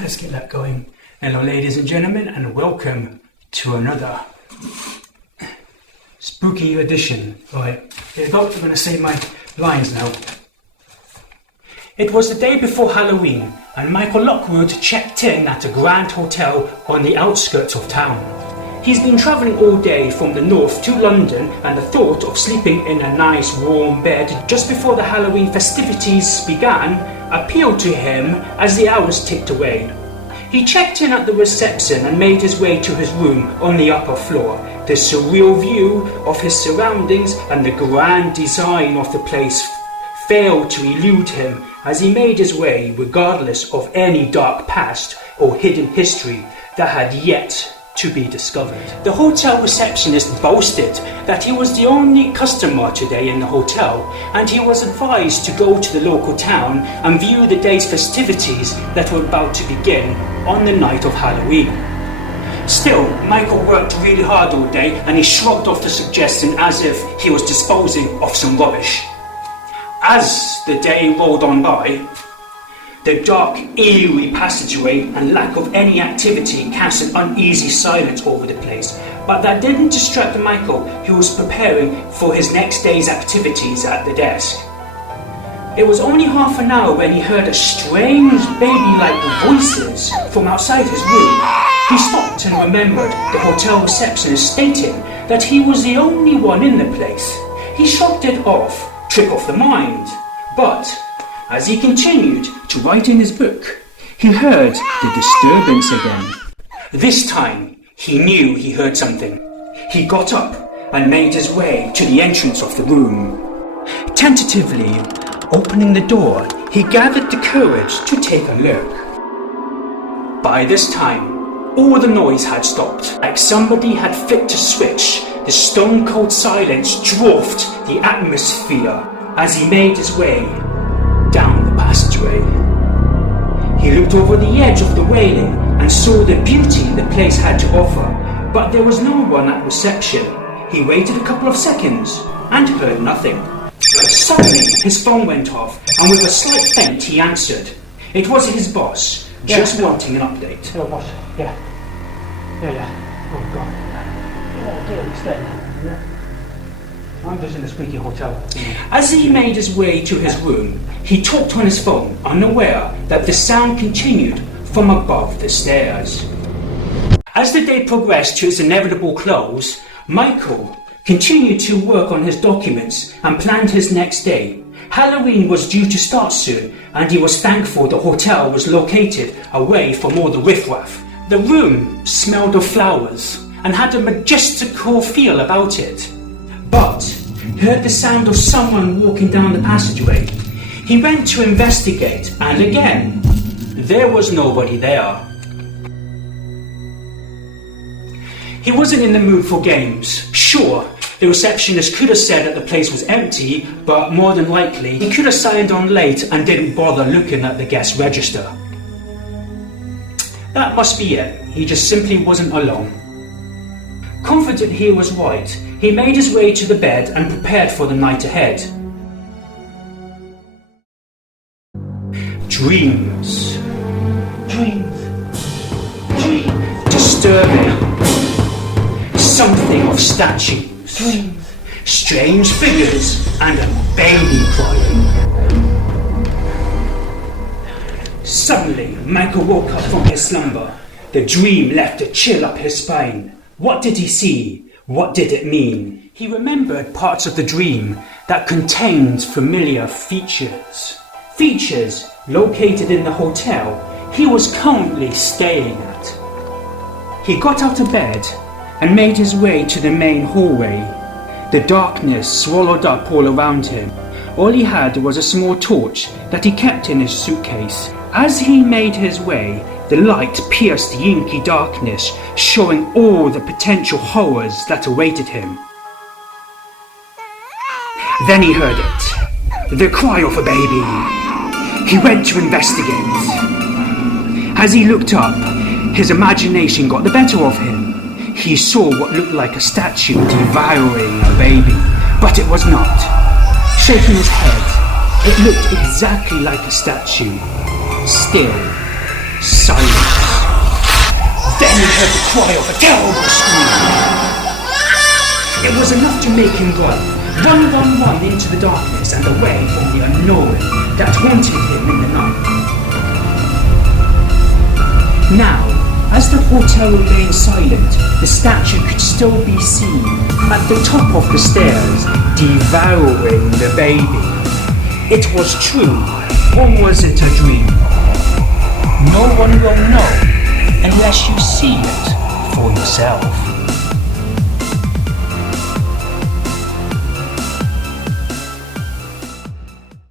Let's get that going. Hello ladies and gentlemen, and welcome to another spooky edition. Right, I'm going to say my lines now. It was the day before Halloween, and Michael Lockwood checked in at a grand hotel on the outskirts of town. He's been travelling all day from the north to London, and the thought of sleeping in a nice warm bed just before the Halloween festivities began appealed to him as the hours ticked away. He checked in at the reception and made his way to his room on the upper floor. The surreal view of his surroundings and the grand design of the place failed to elude him as he made his way regardless of any dark past or hidden history that had yet to be discovered. The hotel receptionist boasted that he was the only customer today in the hotel, and he was advised to go to the local town and view the day's festivities that were about to begin on the night of Halloween. Still, Michael worked really hard all day, and he shrugged off the suggestion as if he was disposing of some rubbish. As the day rolled on by, the dark, eerie passageway and lack of any activity cast an uneasy silence over the place, but that didn't distract Michael, who was preparing for his next day's activities at the desk. It was only half an hour when he heard a strange, baby-like voices from outside his room. He stopped and remembered the hotel receptionist stating that he was the only one in the place. He shrugged it off, trick of the mind, but as he continued to write in his book, he heard the disturbance again. This time, he knew he heard something. He got up and made his way to the entrance of the room. Tentatively opening the door, he gathered the courage to take a look. By this time, all the noise had stopped. Like somebody had flicked a switch, the stone-cold silence dwarfed the atmosphere as he made his way down the passageway. He looked over the edge of the railing and saw the beauty the place had to offer, but there was no one at reception. He waited a couple of seconds and heard nothing. Suddenly, his phone went off, and with a slight feint, he answered. It was his boss, just wanting an update. Hello, boss. Yeah. Oh, God. Oh, dear, explain. Yeah. I'm just in the squeaky hotel. As he made his way to his room, he talked on his phone, unaware that the sound continued from above the stairs. As the day progressed to its inevitable close, Michael continued to work on his documents and planned his next day. Halloween was due to start soon, and he was thankful the hotel was located away from all the riffraff. The room smelled of flowers and had a majestical feel about it. But he heard the sound of someone walking down the passageway. He went to investigate, and again, there was nobody there. He wasn't in the mood for games. Sure, the receptionist could have said that the place was empty, but more than likely, he could have signed on late and didn't bother looking at the guest register. That must be it. He just simply wasn't alone. Confident he was right, he made his way to the bed and prepared for the night ahead. Dreams. Disturbing. Something of statues. Strange figures and a baby crying. Suddenly, Michael woke up from his slumber. The dream left a chill up his spine. What did he see? What did it mean? He remembered parts of the dream that contained familiar features. Features located in the hotel he was currently staying at. He got out of bed and made his way to the main hallway. The darkness swallowed up all around him. All he had was a small torch that he kept in his suitcase. As he made his way, the light pierced the inky darkness, showing all the potential horrors that awaited him. Then he heard it, the cry of a baby. He went to investigate. As he looked up, his imagination got the better of him. He saw what looked like a statue devouring a baby, but it was not. Shaking his head, it looked exactly like a statue, still, silent. Then he heard the cry of a terrible scream. It was enough to make him run into the darkness and away from the unknown that haunted him in the night. Now, as the hotel remained silent, the statue could still be seen at the top of the stairs, devouring the baby. It was true, or was it a dream? No one will know unless you see it for yourself.